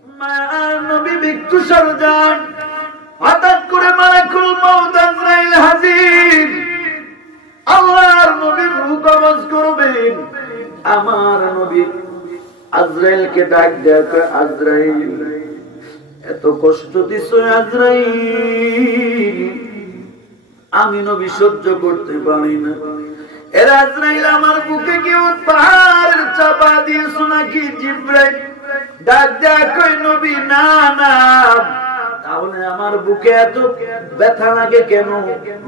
নবী মৃত্যু সরজান, হঠাৎ করে মালাকুল মউত আজরাইল হাজির। আল্লাহর নবী রূহ কবজ করবেন। আমার নবী আজরাইলকে ডাক দেয়, আজরাইল এত কষ্ট দিছো আজরাইল, আমি নবী সহ্য করতে পারি না। এর আজরাইল আমার বুকে কেউ পাহাড় চাপা দিয়েছো নাকি? জিব্রাইল ডাক দেয়, কই নবী না না, তাহলে আমার বুকে এত ব্যথা লাগে কেন?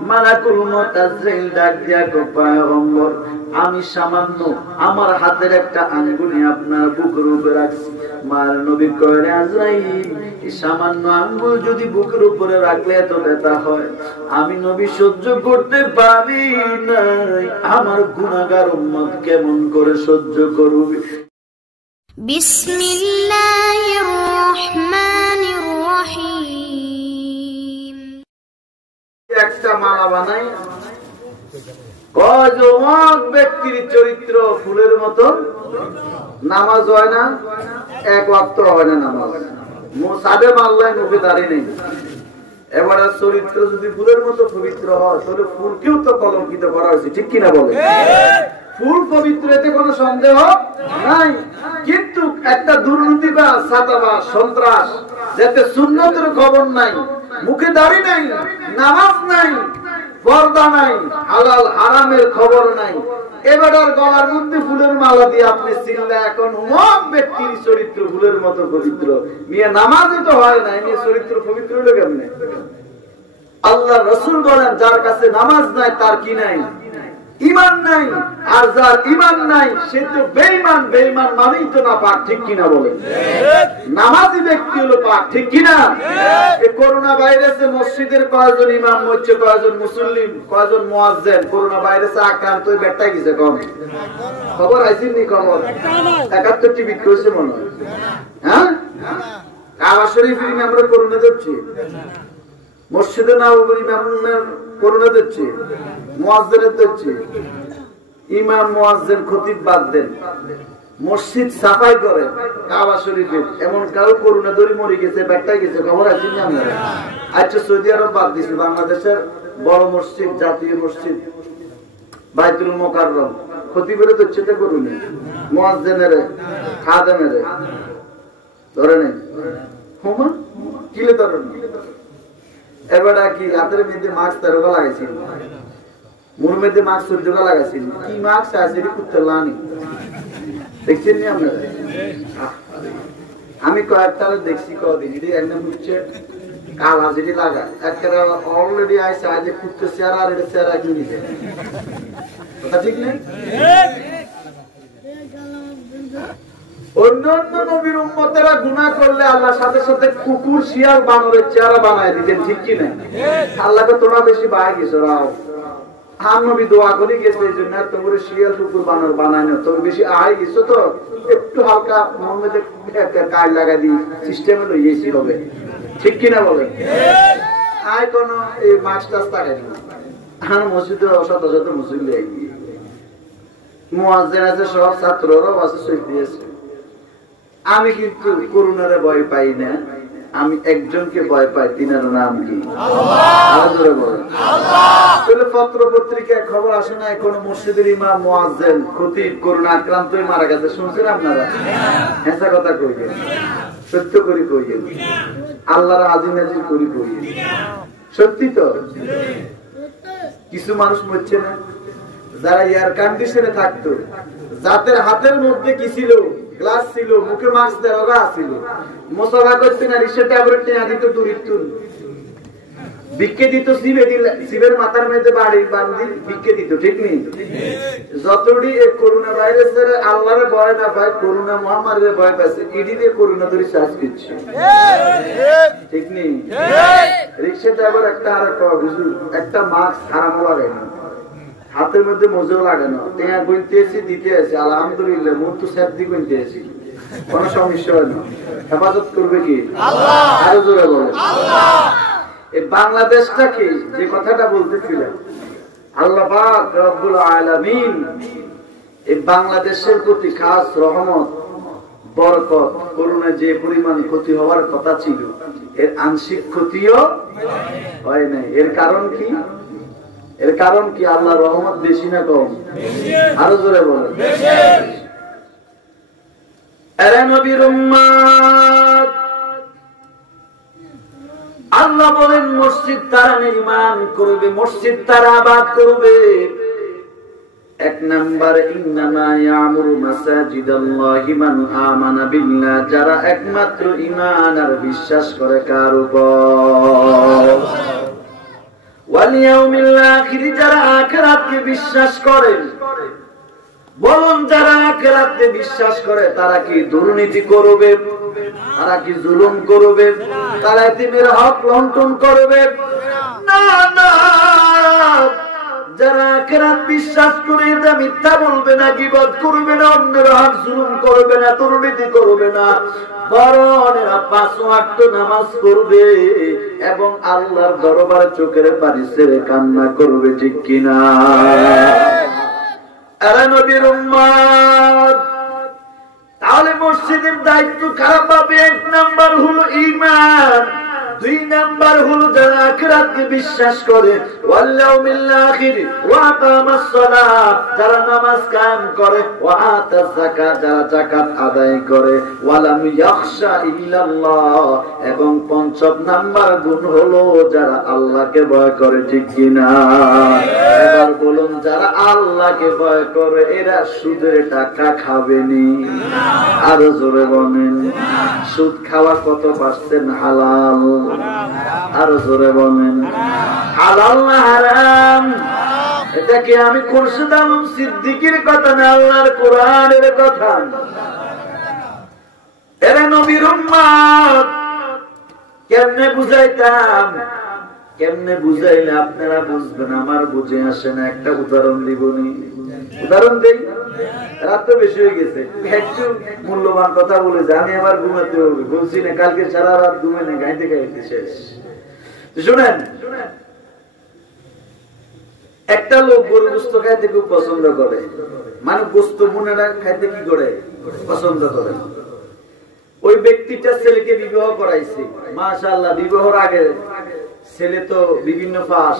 মালাকুল মউত আজরাইল ডাক দেয়া, কো পয়গম্বর আমি সামান্য আমার হাতের একটা আঙ্গুলি আপনার বুকের উপরে রাখছি। মার নবী কয়, আজরাইল এই সামান্য আঙ্গুল যদি বুকের উপরে রাখলে এত ব্যথা হয়, আমি নবী সহ্য করতে পারি না। আমার গুনাহগার উম্মত কেমন করে সহ্য করবে? বিসমিল্লাহির রহমানির রহিম। একটা মালা বানাই, কয়জন ব্যক্তির চরিত্র ফুলের মতো, নামাজ হয় না, এক ওয়াক্ত হয় না নামাজ, সাদে মাল্লায় মুখে দাঁড়িয়ে নেই। এবারে চরিত্র যদি ফুলের মতো পবিত্র হয়, তাহলে ফুলকেও তো কলঙ্কিত করা হয়েছে, ঠিক কিনা বলে? ফুল পবিত্র, এতে কোনো সন্দেহ নাই। কিন্তু একটা দুর্নীতিবাজ, ছাতাবাজ, সন্ত্রাস, যাতে সুন্নতের খবর নাই, মুখে দাড়ি নাই, নামাজ নাই, পর্দা নাই, হালাল হারামের খবর নাই, এবারের গলার মধ্যে ফুলের মালা দিয়ে আপনি চিনলে এখন অমুক ব্যক্তির চরিত্র ফুলের মতো পবিত্র। নিয়ে নামাজই তো হয় না, নিয়ে চরিত্র পবিত্র হলো কেমনে? আল্লাহ রাসূল বলেন, যার কাছে নামাজ নাই তার কি নাই? ঈমান নাই। আর যার ঈমান নাই সে তো বেঈমান। বেঈমান মানেই তো না পাক, ঠিক কিনা বলেন? নামাজি ব্যক্তি হলো পাক, ঠিক কিনা? এই করোনা ভাইরাসে মসজিদের কয়জন ইমাম হচ্ছে, কয়জন মুসল্লি, কয়জন মুয়াজ্জিন করোনা ভাইরাসে আক্রান্ত হয়ে বেটাই গেছে কম? খবর আইছিনি? খবর ৭১ টিভি কইছে মনে হয়। হ্যাঁ, কাবা শরীফের ইমামরা করোনা দিচ্ছে, মসজিদে নববীর ইমামরা করোনা দিচ্ছে, মুয়াজ্জিনের দিচ্ছে। ইমাম মুয়াজ্জিন খতিব বাদ দেন, মসজিদ সাফাই করে কাবা শরীফে, এমন কারো করোনা ধরে মরে গেছে, বেটাই গেছে, খবর আছে না আপনারা? আচ্ছা, সৌদি আরব বাদ দিছে, বাংলাদেশের বড় মসজিদ, জাতীয় মসজিদ বাইতুল মুকাররম, খতিবের দিচ্ছে তো করোনা, মুয়াজ্জিনের খাদেমের ধরে নেই। হুমা কিলে ধরেন? এবারে কি হাতের মধ্যে মাস্ক ১৩ লাগাইছিল, মুর মধ্যে মাস্ক ১৪ লাগাইছিল, কি মাস্ক আছে কুত্তে লানি, দেখছেন নি আপনারা? আমি কয়েকটা দেখছি কদিন, এটি একদম হচ্ছে কালা যেটি লাগায়, একটা অলরেডি আইসে আজ কুত্তে চেহারা, আর এটা চেহারা কি নিছে, কথা ঠিক নেই? অন্য অন্য নবীর উম্মতেরা গুনাহ করলে আল্লাহ সাথে সাথে কুকুর, শিয়াল, বানরের চেহারা বানায় দিতেন, ঠিক কি না? আল্লাহকে তোমরা বেশি বাড়াই গেছো, রাও নবী দোয়া করে গেছে এই জন্য, তোমরা শিয়াল, কুকুর, বানর বানায় না, তুমি বেশি আয় গেছো তো একটু হালকা মন মধ্যে কাজ লাগাই দিই, সিস্টেমে লইয়েছি হবে, ঠিক কিনা বলেন? আয় কোন এই মাছ টাছ লাগাই না। আর মসজিদে শত শত মুসল্লি মুয়াজ্জিন আছে, সব ছাত্ররাও আছে, শহীদ দিয়েছে। আমি কিন্তু করোনারে ভয় পাই না, আমি একজনকে ভয় পাই, তিনার নাম কি? আল্লাহ। পত্র পত্রিকায় খবর আসে না কোন মসজিদের ইমাম, মুয়াজ্জিন, খতিব করোনা আক্রান্ত হয়ে মারা গেছে, শুনছেন আপনারা? হেঁচা কথা কইবেন, সত্য করে কইবেন, আল্লাহর আজিম আজিম করি কইবেন, সত্যি তো। কিছু মানুষ মরছে না, যারা এয়ার কন্ডিশনে থাকতো, যাদের হাতের মধ্যে কি ছিল? গ্লাস ছিল, মুখে মাস্ক দেওয়া ছিল, মোসাফা করতে না, রিক্সা ট্যাবলেট নিয়ে দিত, দূরিতুন ভিক্ষে দিত, শিবের মাথার মধ্যে বাড়ি বান্ধি ভিক্ষে দিত, ঠিক নেই? যতটি করোনা ভাইরাসের আল্লাহরে ভয় না পায়, করোনা মহামারীর ভয় পাইছে, ইডি দিয়ে করোনা ধরে শ্বাস দিচ্ছে, ঠিক নেই? রিক্সা ড্রাইভার একটা আর একটা মাস্ক হারামো লাগাই না, হাতের মধ্যে মজুর লাগানো, টেয়া গুনতে এসে দিতে আছে, আলহামদুলিল্লাহ মুখ তো সেফটি গুনতে আছি, কোন সমস্যা হয় না। হেফাজত করবে কি? আল্লাহ। আরো জোরে বলে আল্লাহ। এই বাংলাদেশটাকে যে কথাটা বলতেছিলাম, আল্লাহ পাক রব্বুল আলামিন এই বাংলাদেশের প্রতি খাস রহমত, বরকত করোনা যে পরিমাণ ক্ষতি হওয়ার কথা ছিল এর আংশিক ক্ষতিও হয় নাই। এর কারণ কি? এর কারণ কি? আল্লাহর রহমত বেশি না কম? আরো জোরে বলেন। আরে নবীর উম্মত, আল্লাহ বলেন মসজিদ তারা নির্মাণ করবে, মসজিদ তারা আবাদ করবে। এক নাম্বার, ইন্নামা ইয়ামুরু মাসাজিদাল্লাহি মান আমানা বিল্লাহ, যারা একমাত্র ঈমান আর বিশ্বাস করে কার উপর? ওয়াল ইয়াউমিল আখির, যারা আখিরাতকে বিশ্বাস করে। বলুন, যারা আখিরাতকে বিশ্বাস করে তারা কি দুর্নীতি করবে? তারা কি জুলুম করবে? তারা এতিমের হক লুণ্ঠন করবে? না না, যারা আখিরাত বিশ্বাস করে এটা মিথ্যা বলবে না, গীবত করবে না, অন্যের হক জুলুম করবে না, দুর্নীতি করবে না, বরং এরা 5 ওয়াক্ত নামাজ পড়বে এবং আল্লাহর দরবারে চোখের পানি ছেড়ে কান্না করবে, ঠিক কিনা? আরে নবীর উম্মত, তাহলে মসজিদের দায়িত্ব খারাপ হবে। 1 নাম্বার হলো ঈমান, 2 নাম্বার হলো যারা আখিরাতকে বিশ্বাস করে, ওয়াল ইয়াউমিল আখির ওয়া আকামাস সালাত, যারা নামাজ কায়েম করে, ওয়া আতাজ যাকাত, যারা যাকাত আদায় করে, ওয়ালাম ইয়াখশা ইল্লাল্লাহ, এবং 5 নাম্বার গুণ হলো যারা আল্লাহকে ভয় করে, ঠিক কিনা? এবার বলুন, যারা আল্লাহকে ভয় করে এরা সুদের টাকা খাবেনি? আরো জোরে বলেন। সুদ খাওয়া কত পার্সেন্ট হালাল? আরো জোরে বলেন। হালাল না হারাম? এটা কি আমি খুরশিদ আলম সিদ্দিকীর কথা না আল্লাহর কোরআনের কথা? এরা নবীর উম্মত, কেমনে বুঝাইতাম? কেমনে বুঝাইলে আপনারা বুঝবেন? আমার বুঝে আসে না। একটা উদাহরণ দিবনি। উদাহরণ দেই, রাত তো বেশি হয়ে গেছে, একটু মূল্যবান কথা বলে যে আমি আবার ঘুমাতে হবে। বলছি না, কালকে সারা রাত ঘুমে না, গাইতে গাইতে শেষ। শুনেন, একটা লোক গরু গোস্ত খাইতে খুব পছন্দ করে। মানে গোস্ত বুনেরা খাইতে কি করে? পছন্দ করে। ওই ব্যক্তিটা ছেলেকে বিবাহ করাইছে। মাশাআল্লাহ, বিবাহের আগে ছেলে তো বিভিন্ন পাস,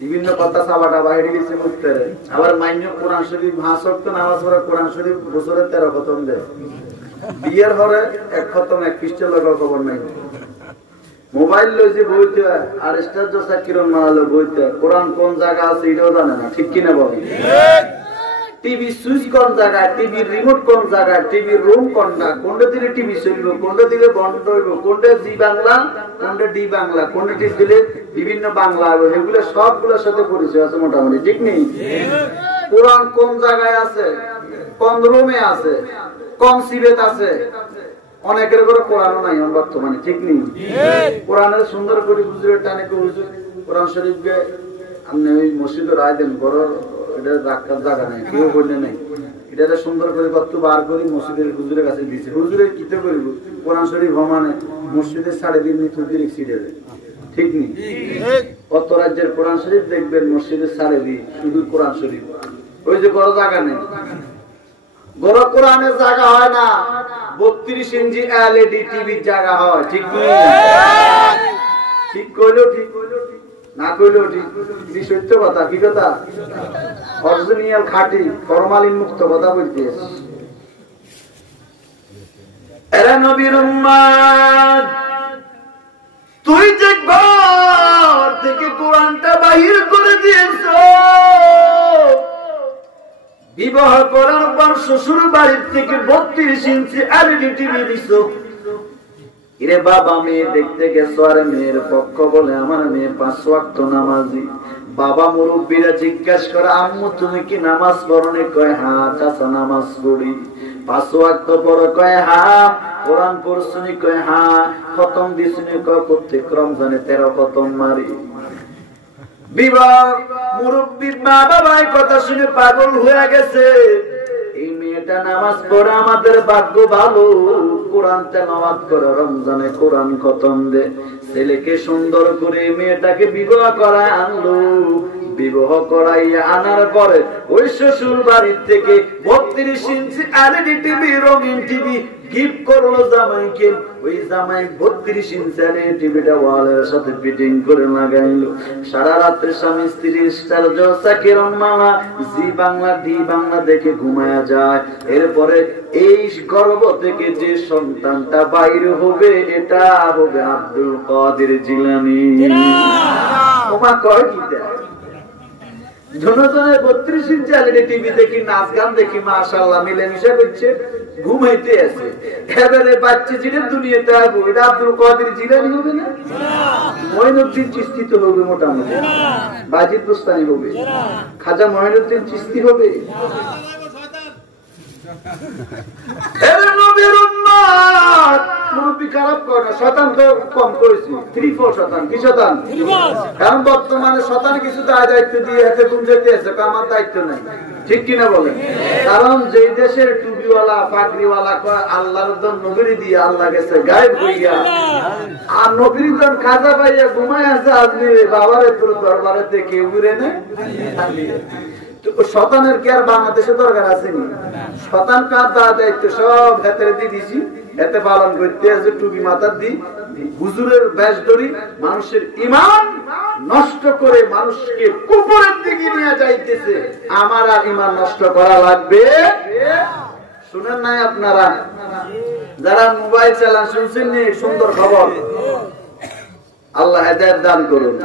বিভিন্ন কথা সাবাটা বাইরে গেছে মুখতে। আবার মাইন্য কোরআন শরীফ, 5 ওয়াক্ত নামাজ পড়া, কোরআন শরীফ বছরে 13 খতম দেয়। বিয়ের হরে 1 খতম, 1 পৃষ্ঠা লগা খবর নাই। মোবাইল লইছে বইতে, আর স্টার জসা কিরণ মারালো বইতে। কোরআন কোন জায়গা আছে এটাও জানে না, ঠিক কিনা বলেন? টিভি সুইচ কোন জায়গায়, টিভির রিমোট কোন জায়গায়, টিভির রুম কোনটা, কোনটা দিলে টিভি চলব, কোনটা দিলে বন্ধ হইব, কোনটা জি বাংলা, কোনটা ডি বাংলা, কোনটা টিভি দিলে বিভিন্ন বাংলা হবে, এগুলো সবগুলোর সাথে পরিচয় আছে মোটামুটি, ঠিক নেই? কোরআন কোন জায়গায় আছে, কোন রুমে আছে, কোন সিবেত আছে, অনেকের করে কোরআনও নাই বর্তমানে, ঠিক নেই? কোরআনের সুন্দর করে হুজুরের টানে হুজুর কোরআন শরীফকে আপনি ওই মসজিদে রায় দেন, বড় এটা রাখার জায়গা নাই, কেউ বললে নাই। এটা সুন্দর করে কত বার করি মসজিদের হুজুরের কাছে দিয়েছে। হুজুরের কিতে করিব? কোরআন শরীফ মানে মসজিদের 3.5 থুদির সিটে, ঠিক নেই? কত রাজ্যের কোরআন শরীফ দেখবেন মসজিদের 3.5 শুধু কোরআন শরীফ। ওই যে বড় জায়গা নেই, বড় কোরআনের জায়গা হয় না, 32 ইঞ্চি LED টিভির জায়গা হয়, ঠিক নেই? ঠিক কইলো ঠিক, না কইলেও ঠিক। সত্য কথা, কি কথা? অরিজিনাল খাঁটি ফরমালিন মুক্ত কথা বলতে। এরা নবীর উম্মত, তুই যে ঘর থেকে কোরআনটা বাহির করে দিয়েছ, বিবাহ করার পর শ্বশুর বাড়ির থেকে 32 ইঞ্চি LED টিভি দিছ। ইরে বাবা, মেয়ে দেখতে গেছো, আর মেয়ের পক্ষ বলে আমার মেয়ে 5 ওয়াক্ত নামাজি। বাবা মুরব্বীরা জিজ্ঞাসা করে, আম্মু তুমি কি নামাজ পড়নি? কয় হ্যাঁ। চাচা নামাজ পড়ি। 5 ওয়াক্ত পড়ো? কয় হ্যাঁ। কোরআন পড়ছনি? কয় হ্যাঁ। খতম দিছনি? কয় প্রত্যেক রমজানে 13 খতম মারি। বিবাহ মুরব্বীর মা বাবার কথা শুনে পাগল হয়ে গেছে। এই মেয়েটা নামাজ পড়ে, আমাদের ভাগ্য ভালো, কোরআন তেলাওয়াত করে, রমজানে কোরআন খতম দে। ছেলেকে সুন্দর করে মেয়েটাকে বিবাহ করায় আনলো। বিবাহ করাইয়া আনার পরে ওই শ্বশুর বাড়ির থেকে 32 ইঞ্চি এলইডি টিভি, রঙিন টিভি গিফট করলো জামাইকে। ওই জামাই 32 ইঞ্চি এলইডি টিভিটা ওয়ালের সাথে ফিটিং করে লাগাইলো। সারা রাত্রে স্বামী স্ত্রী স্টার জলসা কিরণ মামা জি বাংলা ডি বাংলা দেখে ঘুমায়া যায়। এরপরে এই গর্ভ থেকে যে সন্তানটা বাইর হবে এটা হবে আব্দুল কাদের জিলানী। ওমা কয় কি জনজনের 32 ইঞ্চি এলইডি টিভি দেখি, নাচ গান দেখি, মাশাআল্লাহ মিলেমিশে করছে, ঘুমাইতে আছে। এবারে বাচ্চা জিনের দুনিয়াতে আসবো, এটা আব্দুল কাদের জিলানী হবে না? মঈনুদ্দিন চিশতি তো হবে মোটামুটি, বাজিদ বুস্তানি হবে, খাজা মঈনুদ্দিন চিশতি হবে। কারণ বর্তমানে শতান কিছু দায়িত্ব দিয়ে হাতে গুম যেতে আছে, আমার দায়িত্ব নাই, ঠিক কিনা বলেন? কারণ যে দেশের টুপিওয়ালা পাগড়িওয়ালা আল্লাহর নবীর দিয়ে আল্লাহ গেছে গায়েব হইয়া, আর নবীর খাজা পাইয়া ঘুমাই আছে আজমিরে বাবারে তোর দরবারেতে কেউ ঘুরে নেই। শতানের কি আর বাংলাদেশে দরকার আছে? শতান কার দায়িত্ব সব হাতের দিয়ে দিছি, এতে পালন করতে আছে। টুপি মাথার দি, হুজুরের বেশ ধরি, মানুষের ইমান নষ্ট করে মানুষকে কুফরের দিকে নিয়ে যাইতেছে। আমার আর ইমান নষ্ট করা লাগবে? শুনেন নাই আপনারা যারা মোবাইল চালান, শুনছেন নি? সুন্দর খবর, আল্লাহ হেদায়েত দান করুন।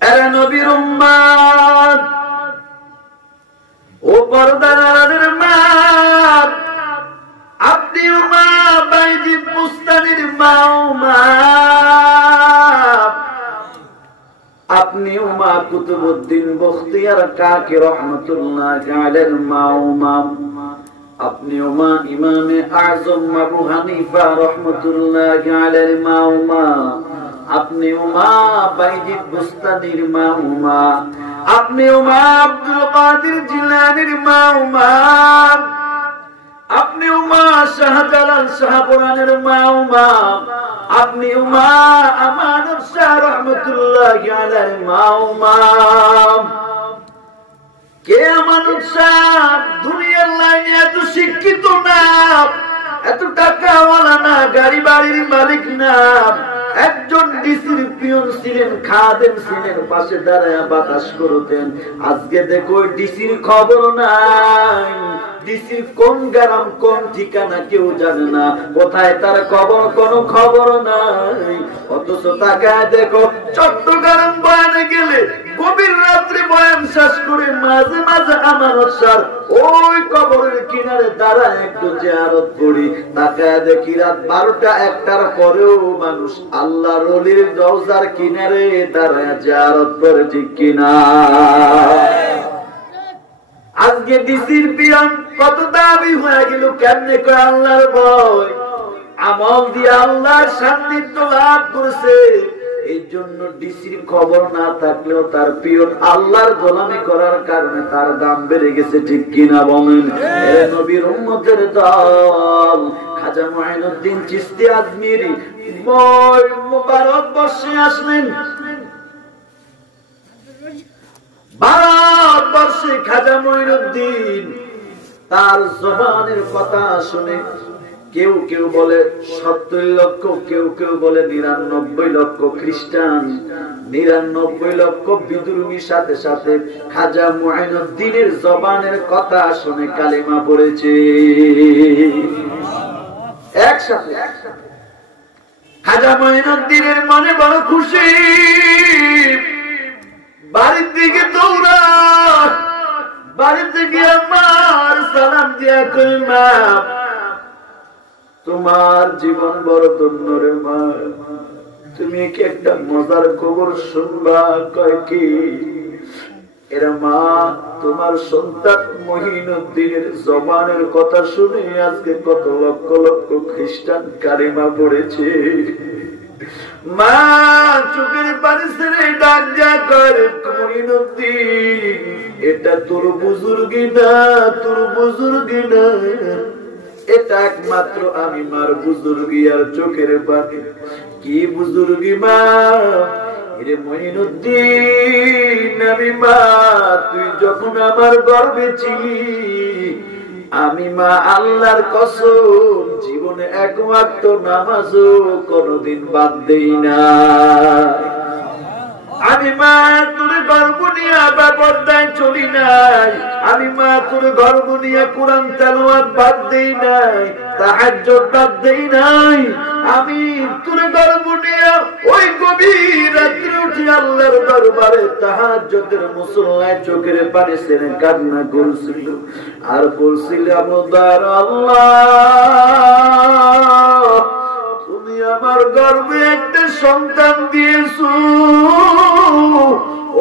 আরে নবীর উম্মত, ও পর্দার মা, আপনিও মা বাইজিদ বুস্তানির মাও মা, আপনিও মা কুতুবউদ্দিন বখতিয়ার কাকি রহমাতুল্লাহ আলাইহির মাও মা, আপনিও মা ইমামে আযম আবু হানিফা রহমাতুল্লাহ আলাইহির মাও মা, আপনিও মা বাইজিদ বুস্তানির মাও মা, আপনিও মা আব্দুল কাদের জিলানীর মাও মা, আপনিও মা শাহজালাল শাহপুরানের মাও মা, আপনিও মা আমানত শাহ রহমাতুল্লাহ আলাইহির মাও মা। কে আমানত শাহ দুনিয়ার লাইনে এত শিক্ষিত না, এত টাকাওয়ালা না, গাড়ি বাড়ির মালিক না, একজন ডিসির পিয়ন ছিলেন, খাদেম ছিলেন, পাশে দাঁড়ায় বাতাস করতেন। আজকে দেখো ডিসির খবর নাই, ডিসির কোন গ্রাম কোন ঠিকানা কেউ জানে না, কোথায় তার খবর কোনো খবর নাই। অথচ তাকায় দেখো চট্টগ্রাম বয়ানে গেলে গভীর রাত্রে বয়ান শেষ করে মাঝে মাঝে আমানত শাহ ওই কবরের কিনারে দাঁড়ায় একটু জিয়ারত করি। তাকায় দেখি রাত 12টা 1টার পরেও মানুষ আল্লাহর ওলির রওজার কিনারে দাঁড়ায় জিয়ারত করে, ঠিক কিনা? আজকে ডিসির পিয়ন কত দাবি হয়ে গেল, কেমনে করে আল্লাহর ভয়, আমল দিয়ে আল্লাহর সান্নিধ্য লাভ করেছে। এই জন্য ডিসির খবর না থাকলেও তার পিয়ন আল্লাহর গোলামি করার কারণে তার দাম বেড়ে গেছে, ঠিক কিনা বলেন? নবীর উম্মতের দল খাজা মঈনুদ্দিন চিশতি আজমিরি ভারতবর্ষে আসলেন। ভারতবর্ষে খাজা মঈনুদ্দিন তার জবানের কথা শুনে কেউ কেউ বলে 70 লক্ষ, কেউ কেউ বলে 99 লক্ষ খ্রিস্টান, 99 লক্ষ বিদ্রোহীর সাথে সাথে খাজা মঈনুদ্দিনের জবানের কথা শুনে কালেমা পড়েছে একসাথে। খাজা মঈনুদ্দিনের মনে বড় খুশি, বাড়ির দিকে দৌড়া, বাড়িতে গিয়ে আমার সালাম দিয়া কই, মা তোমার জীবন বড় ধন্য রে মা, তুমি কি একটা মজার খবর শুনবা? কয় কি? এরা মা তোমার সন্তান মঈনুদ্দিনের জবানের কথা শুনে আজকে কত লক্ষ লক্ষ খ্রিস্টান কালেমা পড়েছে। মা চোখের পানি ছেড়ে ডাক যা করে, মঈনুদ্দিন এটা তোর বুজুর্গি না, তোর বুজুর্গি না, এটা একমাত্র আমি মার বুজুর্গি আর চোখের পানি। কি বুজুর্গি মা? হিরে মঈনুদ্দিন, আমি মা তুই যখন আমার গর্ভে ছিলি, আমি মা আল্লাহর কসম জীবনে এক ওয়াক্ত নামাজও কোনদিন বাদ দেই না। আমি মা তোর গর্ব নিয়ে পর্দায় চলি নাই, আমি মা তোর গর্ব নিয়ে কোরআন তেলাওয়াত বাদ দেই নাই, তাহাজ্জুদ বাদ দেই নাই। আমি তোর গর্ব নিয়ে ওই গভীর রাত্রে উঠে আল্লাহর দরবারে তাহাজ্জুদের মুসল্লায় চোখের পানি ছেড়ে কান্না করছিল আর বলছিলাম, দয়ার আল্লাহ তুমি আমার গর্ভে একটা সন্তান দিয়েছো,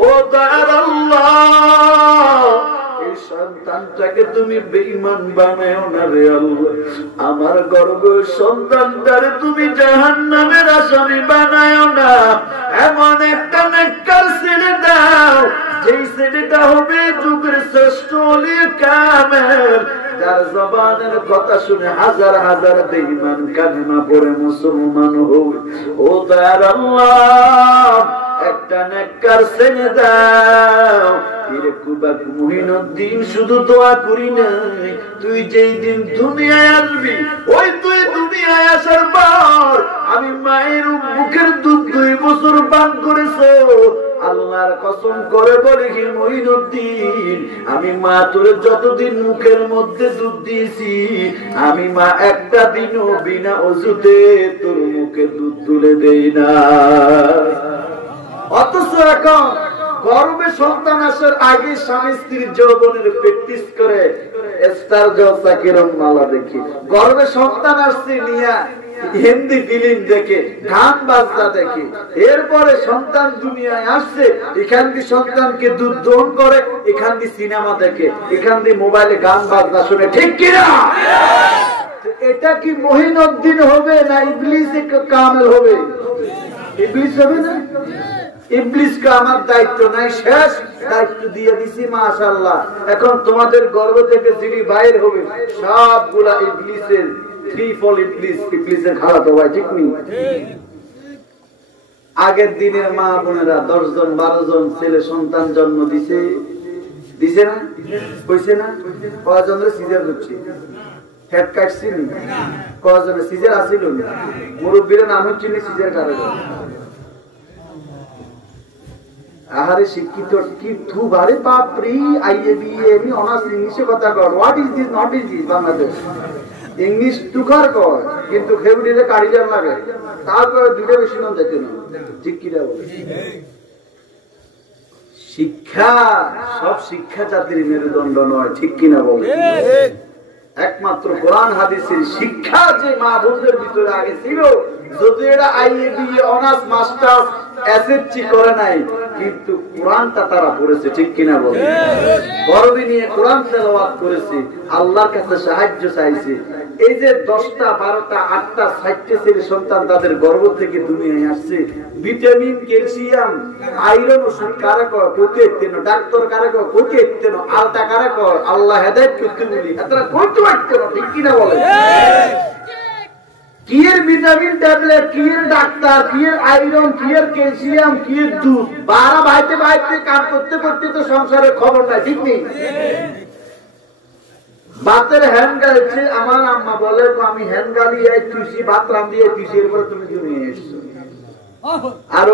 ও দয়ার আল্লাহ এই সন্তানটাকে তুমি বেঈমান বানায়ো না রে আল্লাহ, আমার গর্ভের সন্তানটারে তুমি জাহান্নামের আসামি বানায়ো না, এমন একটা নেককার ছেলে দাও যেই ছেলেটা হবে যুগের শ্রেষ্ঠ ওলি কামেল, যার জবানের কথা শুনে হাজার হাজার বেঈমান কালেমা পড়ে মুসলমান হবে। ও দয়ার আল্লাহ একটা নেককার ছেলে দাও। মুহিনুদ্দিন শুধু দোয়া করি নাই, তুই যেই দিন দুনিয়ায় আসবি ওই তুই দুনিয়ায় আসার পর আমি মায়ের মুখের দুধ 2 বছর পান করেছো, আল্লাহর কসম করে বলি হে মুহিনুদ্দিন, আমি মা তোর যতদিন মুখের মধ্যে দুধ দিয়েছি, আমি মা একটা দিনও বিনা ওযুতে তোর মুখে দুধ তুলে দেই না। অথচ এখন গর্ভে সন্তান আসার আগে স্বামী স্ত্রীর যৌবনের প্র্যাকটিস করে স্টার জলসা কিরম মালা দেখি, গর্ভে সন্তান আসছে নিয়া হিন্দি ফিল্ম দেখে, গান বাজনা দেখে, এরপরে সন্তান দুনিয়ায় আসছে, এখান দিয়ে সন্তানকে দুধ দোহন করে, এখান দিয়ে সিনেমা দেখে, এখান দিয়ে মোবাইলে গান বাজনা শুনে, ঠিক কিনা? এটা কি মুহিনুদ্দিন হবে না ইবলিস কামেল হবে? ইবলিস হবে না? ইবলিসকে আমার দায়িত্ব নাই, শেষ দায়িত্ব দিয়ে দিছি মাশাআল্লাহ। এখন তোমাদের গর্ভ থেকে যিনি বাইর হবে সবগুলা ইবলিসের থ্রিফল ইবলিসের খালাতো ভাই, ঠিক নেই? আগের দিনের মা বোনেরা 10 জন 12 জন ছেলে সন্তান জন্ম দিছে না, কইছে না? কয়জনের সিজার হচ্ছে, হেড কাটছি না, কয়জনের সিজার আসিল না, মুরব্বীরা নাম হচ্ছে না সিজার কারণে। আহারে শিক্ষিত কি থুবারে বাপরি, আইএ বিএ এমনি অনার্স ইংলিশে কথা কর, what is this not is this Bangladesh, English টুকার কর কিন্তু খেবুড়িতে কারিজার লাগে, তারপরে দুটো বেশি নাম দেখে না, ঠিক কিনা বলে? শিক্ষা সব শিক্ষা জাতির মেরুদণ্ড নয়, ঠিক কিনা বলে? একমাত্র কোরআন হাদিসের শিক্ষা যে মা বোনদের ভিতরে আগে ছিল, যদি এরা IA BA honours masters SSC করে নাই, কিন্তু কোরআনটা তারা পড়েছে, ঠিক কিনা বলে? গর্বে নিয়ে কোরআন তেলাওয়াত করেছে, আল্লাহর কাছে সাহায্য চাইছে। এই যে 10টা 12টা 8টা 60টা ছেলে সন্তান তাদের গর্ভ থেকে দুনিয়ায় আসছে, ভিটামিন ক্যালসিয়াম আয়রন ওষুধ কারা কয় কোটি এতেন, ডাক্তার কারা কয় কোটি এতেন, আলটা কারা কয় আল্লাহ হেদায়েত করতে বলি, এতটা করতে পারতেন, ঠিক কিনা বলে? কি এর ভিটামিন ট্যাবলেট, কি এর ডাক্তার, কি এর আয়রন, কি এর ক্যালসিয়াম, কি এর দুধ, বারা বাইতে বাইতে কাজ করতে করতে তো সংসারের খবর নাই, ঠিক নেই? ভাতের হ্যান গাইছে, আমার আম্মা বলে আমি হ্যান গালি তুইছি, ভাত রান্ধি তুইছি, এরপরে তুমি কি নিয়ে এসছো? আর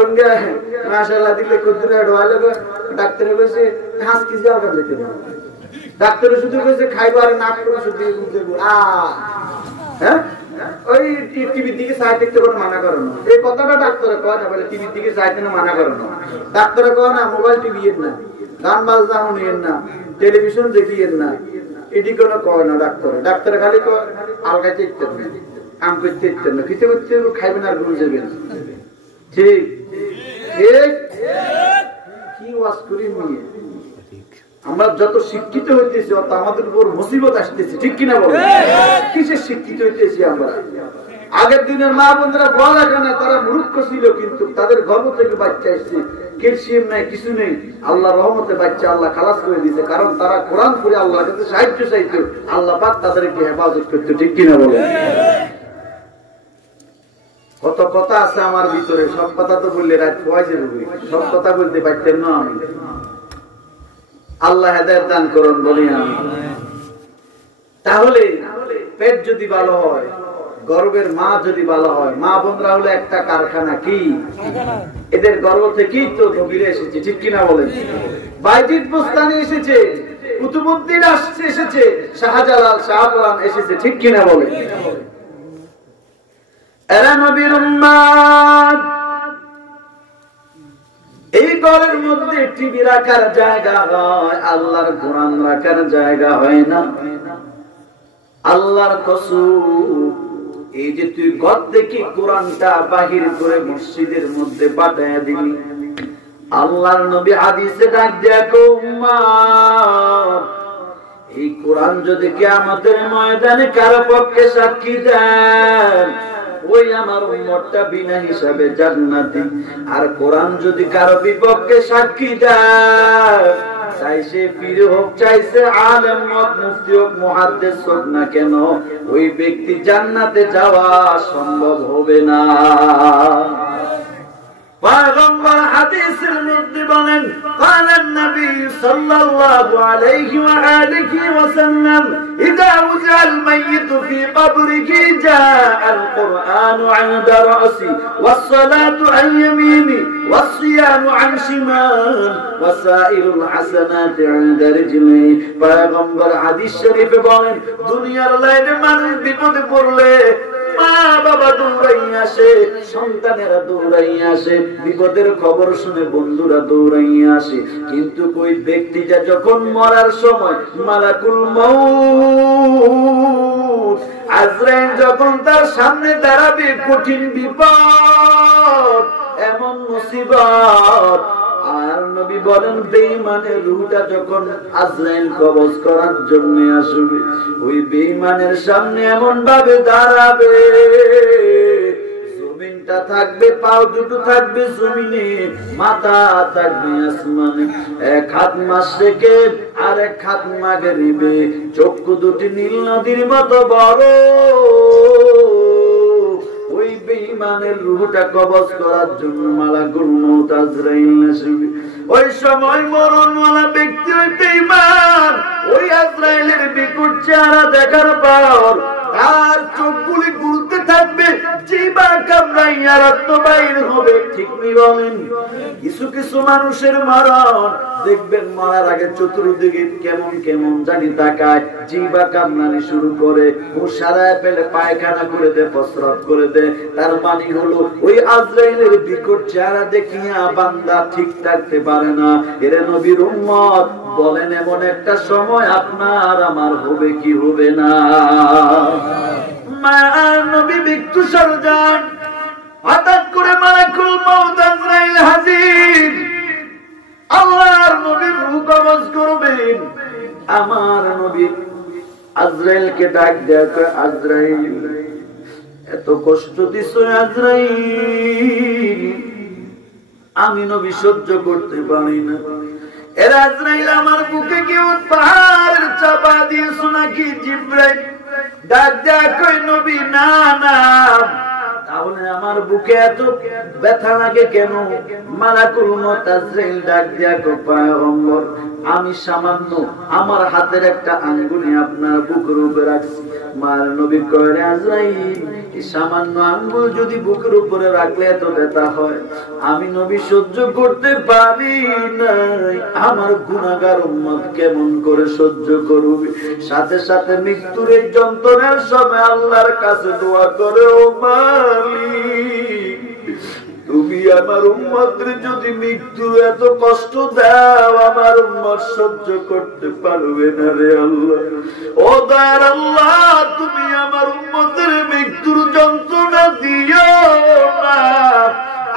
মাশাআল্লাহ দিলে কুদরে ঢোয়ালে ডাক্তারে কইছে হাঁস কি যাও গেলে কেন, ডাক্তারে শুধু কইছে খাইবার নাক করে শুধু হ্যাঁ ওই টিভির দিকে সাইড দেখতে কোনো মানা করো না, এই কথাটা ডাক্তারে কয় না, বলে টিভির দিকে সাইড না মানা করো না, ডাক্তারে কয় না মোবাইল টিভি এর না, গান বাজনা শুনিয়েন না, টেলিভিশন দেখিয়েন না, এটি কোনো কয় না ডাক্তারে। ডাক্তারে খালি কয় আলগাইতে ইচ্ছেন না, কাম করতে ইচ্ছেন না, খেতে করতে খাইবেন আর ঘুম যাবেন, ঠিক ঠিক কি ওয়াজ করি নিয়ে আমরা যত শিক্ষিত হইতেছি অত আমাদের উপর মুসিবত আসতেছে, ঠিক কিনা বলো? কিসের শিক্ষিত হইতেছি আমরা? আগের দিনের মা বোনরা পড়ালেখা না, তারা মূর্খ ছিল, কিন্তু তাদের গর্ভ থেকে বাচ্চা এসছে, ক্যালসিয়াম নাই, কিছু নেই, আল্লাহ রহমতে বাচ্চা আল্লাহ খালাস করে দিয়েছে, কারণ তারা কোরআন পড়ে আল্লাহর কাছে সাহায্য চাইতো, আল্লাহ পাক তাদেরকে হেফাজত করতো, ঠিক কিনা বলো? কত কথা আছে আমার ভিতরে, সব কথা তো বললে রাত পয়সা রুবি, সব কথা বলতে পারতেন না আমি। আল্লাহ হেদায়েত দান করুন বলি আমি। তাহলে পেট যদি ভালো হয়, গর্বের মা যদি ভালো হয়, মা বোনরা হলো একটা কারখানা, কি এদের গর্ব থেকেই তো নবীরা এসেছে, ঠিক কিনা বলেন? বাইজিদ বুস্তানি এসেছে, কুতুবউদ্দিন এসেছে, শাহজালাল শাহপরান এসেছে, ঠিক কিনা বলেন? এরা নবীর উম্মত। এই ঘরের মধ্যে টিভি রাখার জায়গা হয়, আল্লাহর কোরআন রাখার জায়গা হয় না। আল্লাহর কসম, এই যে তুই ঘর থেকে কোরআনটা বাহির করে মসজিদের মধ্যে পাঠায় দিবি, আল্লাহর নবী হাদিসে ডাক দেখো উম্মত, এই কোরআন যদি কিয়ামতের ময়দানে কারো পক্ষে সাক্ষী দেন, ওই আমার উম্মতটা বিনা হিসাবে জান্নাতি। আর কোরআন যদি কারো বিপক্ষে সাক্ষী দেয়, চাইছে পীর হোক, চাইছে আলেম হোক, মুফতি হোক, মুহাদ্দিস হোক না কেন, ওই ব্যক্তি জান্নাতে যাওয়া সম্ভব হবে না। পয়গম্বর হাদিসের মধ্যে বলেন, قالَ النبي صلى الله عليه وآله وسلم إذا وضع الميت في قبره جاء القرآن عند رأسه والصلاة عن يمينه والصيام عن شمال وسائر الحسنات عند رجليه। পয়গম্বর হাদিস শরীফে বলেন, দুনিয়ার লাইনে মানুষ বিপদে পড়লে মা বাবা দৌড়াইয়া আসে, সন্তানেরা দৌড়াইয়া আসে, বিপদের খবর শুনে বন্ধুরা দৌড়াইয়া আসে, কিন্তু ওই ব্যক্তিটা যখন মরার সময় মালাকুল মউত আজরাইল যখন তার সামনে দাঁড়াবে, কঠিন বিপদ, এমন মুসিবত, আর নবী বলেন বেঈমানের রূহটা যখন আজরাইল কবজ করার জন্য আসবে, ওই বেঈমানের সামনে এমন ভাবে দাঁড়াবে, জমিনটা থাকবে, পাও দুটো থাকবে জমিনে, মাথা থাকবে আসমানে, এক হাত মাশরিকে আর এক হাত মাগরিবে, চক্ষু দুটি নীল নদীর মতো বড়। ওই বেঈমানের রূহটা কবজ করার জন্য মালাকুল মউত আজরাইল আসবে। ওই সময় মরণওয়ালা ব্যক্তি, ওই বেঈমান, ওই আজরাইলের বিকট চেহারা দেখার পর তার চোখগুলি ঘুরতে থাকবে, জিহ্বা কামড়াইয়া রক্ত বাইর হবে, ঠিক নি বলেন? কিছু কিছু মানুষের মরণ দেখবেন মরার আগে চতুর্দিকে কেমন কেমন জানি তাকায়, জিহ্বা কামড়ানি শুরু করে, মুশারায় পেলে পায়খানা করে দেয়, প্রস্রাব করে দেয়। তার মানে হলো ওই আজরাইলের বিকট চেহারা দেখিয়া বান্দা ঠিক থাকতে পারে না। এর নবীর উম্মত বলেন, এমন একটা সময় আপনার আমার হবে কি হবে না? মায়ার নবী মৃত্যু সরজান, হঠাৎ করে মালাকুল মউত আজরাইল হাজির, আল্লাহর নবীর রূহ কবজ করবেন। আমার নবী আজরাইলকে ডাক দেয়, আজরাইল, এত কষ্ট দিছ আজরাইল, আমি নবী সহ্য করতে পারি না। এর আজরাইল, আমার বুকে কেউ পাহাড়ের চাপা দিয়েছো নাকি? জিবরাইল ডাক দেয়, কই নবী, না না, তাহলে আমার বুকে এত ব্যথা লাগে কেন? মালাকুল মউত আজরাইল ডাক দেয়া, কো পয়গম্বর, আমি সামান্য আমার হাতের একটা আঙ্গুলি আপনার বুকের উপরে রাখছি। মার নবী কয়, আজরাইল, এই সামান্য আঙ্গুল যদি বুকের উপরে রাখলে এত ব্যথা হয়, আমি নবী সহ্য করতে পারি নাই, আমার গুনাহগার উম্মত কেমন করে সহ্য করবে? সাথে সাথে মৃত্যুর এই যন্ত্রণার সময় আল্লাহর কাছে দোয়া করে, ও মালিক, তুমি আমার উম্মতের যদি মৃত্যু এত কষ্ট দাও, আমার উম্মত সহ্য করতে পারবে না রে আল্লাহ। ও দয়ার আল্লাহ, তুমি আমার উম্মতের মৃত্যুর যন্ত্রণা দিও না।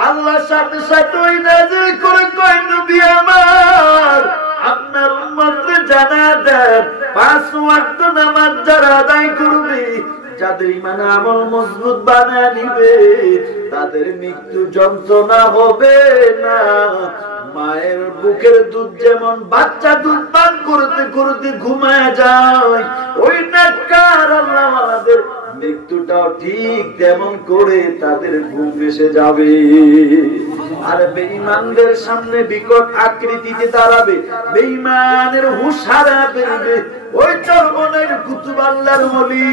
আল্লাহ সাথে সাথে ওই নাযিল করে কয়, নবী আমার, আপনার উম্মতকে জানা দেন, 5 ওয়াক্ত নামাজ যারা আদায় করবে, যাদের ঈমান আমল মজবুত বানায় নিবে, তাদের মৃত্যু যন্ত্রণা হবে না। মায়ের বুকের দুধ যেমন বাচ্চা দুধ পান করতে করতে ঘুমায় যায়, ওই নেককার আল্লাহওয়ালাদের মৃত্যুটাও ঠিক তেমন করে তাদের ঘুম এসে যাবে। আর বেঈমানদের সামনে বিকট আকৃতিতে দাঁড়াবে, বেঈমানের হুঁশ হারাবে। ওই চরমনের কুতুব আল্লাহর ওলি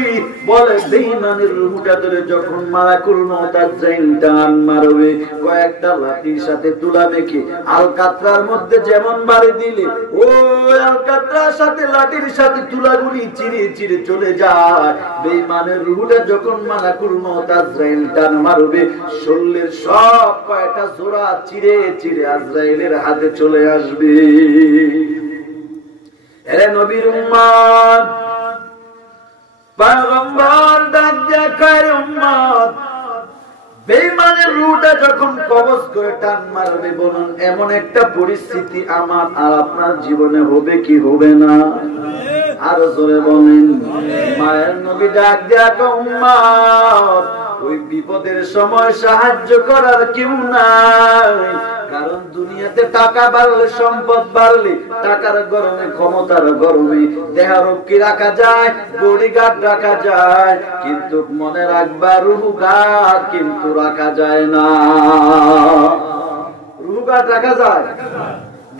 বলে বেঈমানের রূহটা ধরে যখন মালাকুল মউত আজরাইল টান মারবে, কয়েকটা লাঠির সাথে তুলা মেখে আলকাতরার মধ্যে যেমন বাড়ি দিলে ওই আলকাতরার সাথে লাঠির সাথে তুলাগুলি চিরে চিরে চলে যায়। বেঈমানের রূহটা যখন মালাকুল মউত আজরাইল টান মারবে, শরীরের সব কয়টা জোড়া চিরে চিরে আজরাইলের হাতে চলে আসবে। এরে নবীর উম্মত, পয়গম্বর ডাক দিয়া কয় উম্মত, বেঈমানের রূহটা যখন কবজ করে টান মারবে, বলুন এমন একটা পরিস্থিতি আমার আর আপনার জীবনে হবে কি হবে না? আরো জোরে বলেন। মায়ের নবী ডাক দিয়া কয় উম্মত, ওই বিপদের সময় সাহায্য করার কেউ নাই। কারণ দুনিয়াতে টাকা বাড়লে, সম্পদ বাড়লে, টাকার গরমে, ক্ষমতার গরমে দেহরক্ষী রাখা যায়, বডিগার্ড রাখা যায়, কিন্তু মনে রাখবা রুহু গার্ড কিন্তু রাখা যায় না। রুহু গার্ড রাখা যায়,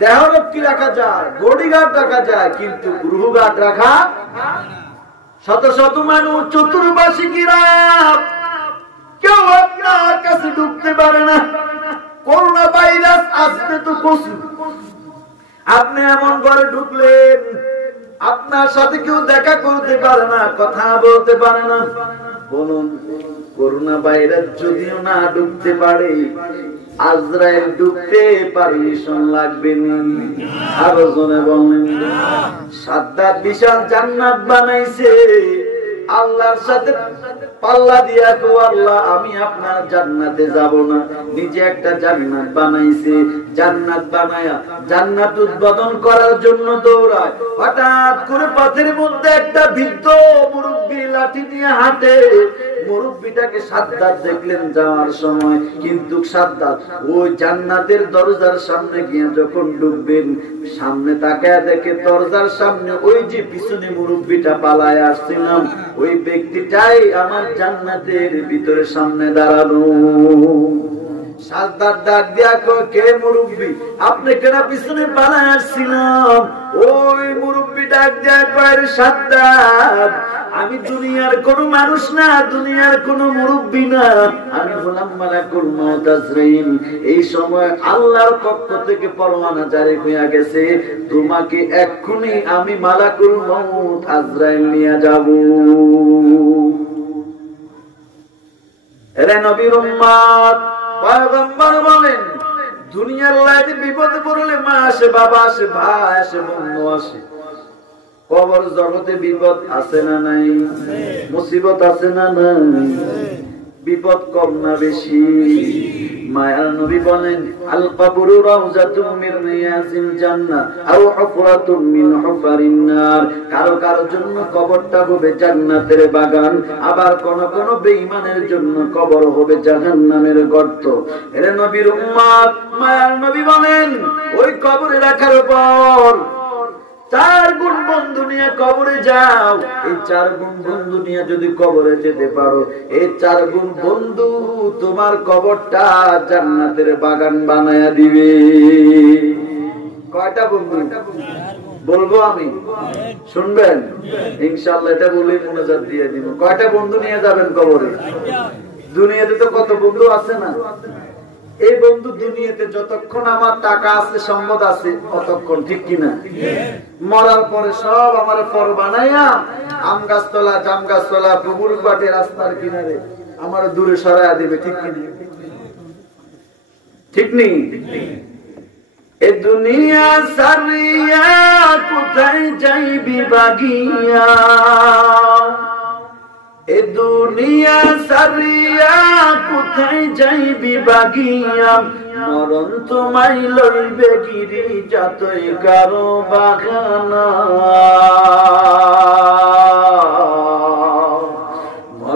দেহরক্ষী রাখা যায়, বডিগার্ড রাখা যায়, কিন্তু রুহু গার্ড রাখা। শত শত মানুষ চতুর্পাশে গিরাপ, কেউ আপনার কাছে ঢুকতে পারে না। করোনা ভাইরাস আসতে তো কসু, আপনি এমন ঘরে ঢুকলেন আপনার সাথে কেউ দেখা করতে পারে না, কথা বলতে পারে না। বলুন করোনা ভাইরাস যদিও না ঢুকতে পারে, আজরাইল ঢুকতে পারমিশন লাগবে না। আরো জনে বলেন। সাদ্দাত বিশাল জান্নাত বানাইছে, আল্লাহর সাথে পাল্লা দিয়া কো আল্লাহ আমি আপনার জান্নাতে যাব না। নিজে একটা জান্নাত বানাইছে, জান্নাত বানায়া জান্নাত উদ্বোধন করার জন্য দৌড়ায়। হঠাৎ করে পথের মধ্যে একটা বৃদ্ধ মুরব্বি লাঠি নিয়ে হাঁটে। মুরব্বিটাকে সাদ্দাত দেখলেন যাওয়ার সময়, কিন্তু সাদ্দাত ওই জান্নাতের দরজার সামনে গিয়ে যখন ঢুকবেন, সামনে তাকায় দেখে দরজার সামনে ওই যে পিছনে মুরব্বিটা পালায় আসছিলাম, ওই ব্যক্তিটাই আমার জান্নাতের ভিতরে সামনে দাঁড়ানো। সাদ্দাত ডাক দিয়া কয় কে মুরব্বি, আপনি কেন পিছনে পালায় আসছিলাম? ওই মুরব্বি ডাক দিয়া কয় সাদ্দাত, আমি দুনিয়ার কোন মানুষ না, দুনিয়ার কোন মুরব্বি না, আমি হলাম মালাকুল মউত আজরাইল। এই সময় আল্লাহর পক্ষ থেকে পরওয়ানা জারি হয়ে গেছে, তোমাকে এক্ষুনি আমি মালাকুল মউত আজরাইল নিয়ে যাব। এরে নবীর উম্মত, পয়গম্বর বলেন দুনিয়ার লাইনে বিপদে পড়লে মা আসে, বাবা আসে, ভাই আসে, বন্ধু আসে। কবর জগতে বিপদ আছে না নাই? মুসিবত আছে না নাই? বিপদ কম না বেশি? মায়ার নবী বলেন আল কবরু রাউজাতুম মিন রিয়াজিল জান্নাহ আও হুফরাতুম মিন হুফারিন নার। কারো কারো জন্য কবরটা হবে জান্নাতের বাগান, আবার কোন কোন বেঈমানের জন্য কবর হবে জাহান্নামের গর্ত। এর নবীর উম্মত, মায়ার নবী বলেন ওই কবরে রাখার পর 4 গুণ বন্ধু নিয়ে কবরে যাও। এই 4 গুণ বন্ধু নিয়ে যদি কবরে যেতে পারো, এই 4 গুণ বন্ধু তোমার কবরটা জান্নাতের বাগান বানায়া দিবে। কয়টা বন্ধু বলবো আমি? শুনবেন ইনশাআল্লাহ, এটা বলেই মোনাজাত দিয়ে দিব। কয়টা বন্ধু নিয়ে যাবেন কবরে? দুনিয়াতে তো কত বন্ধু আছে না? এই বন্ধু দুনিয়াতে যতক্ষণ আমার টাকা আছে, সম্পদ আছে, ততক্ষণ, ঠিক কিনা? মরার পরে সব আমার পর বানাইয়া আম গাছতলা, জাম গাছতলা, পুকুর বাটে, রাস্তার কিনারে আমার দূরে সরাইয়া দিবে, ঠিক কিনা? ঠিক নেই? এ দুনিয়া সারিয়া কোথায় যাইবি বাগিয়া, এ দুনিয়া সারিয়া কোথায় যাইবি বাগিয়া, মরণ তোমায় লইবে গিরি যতই কারো বাগানা।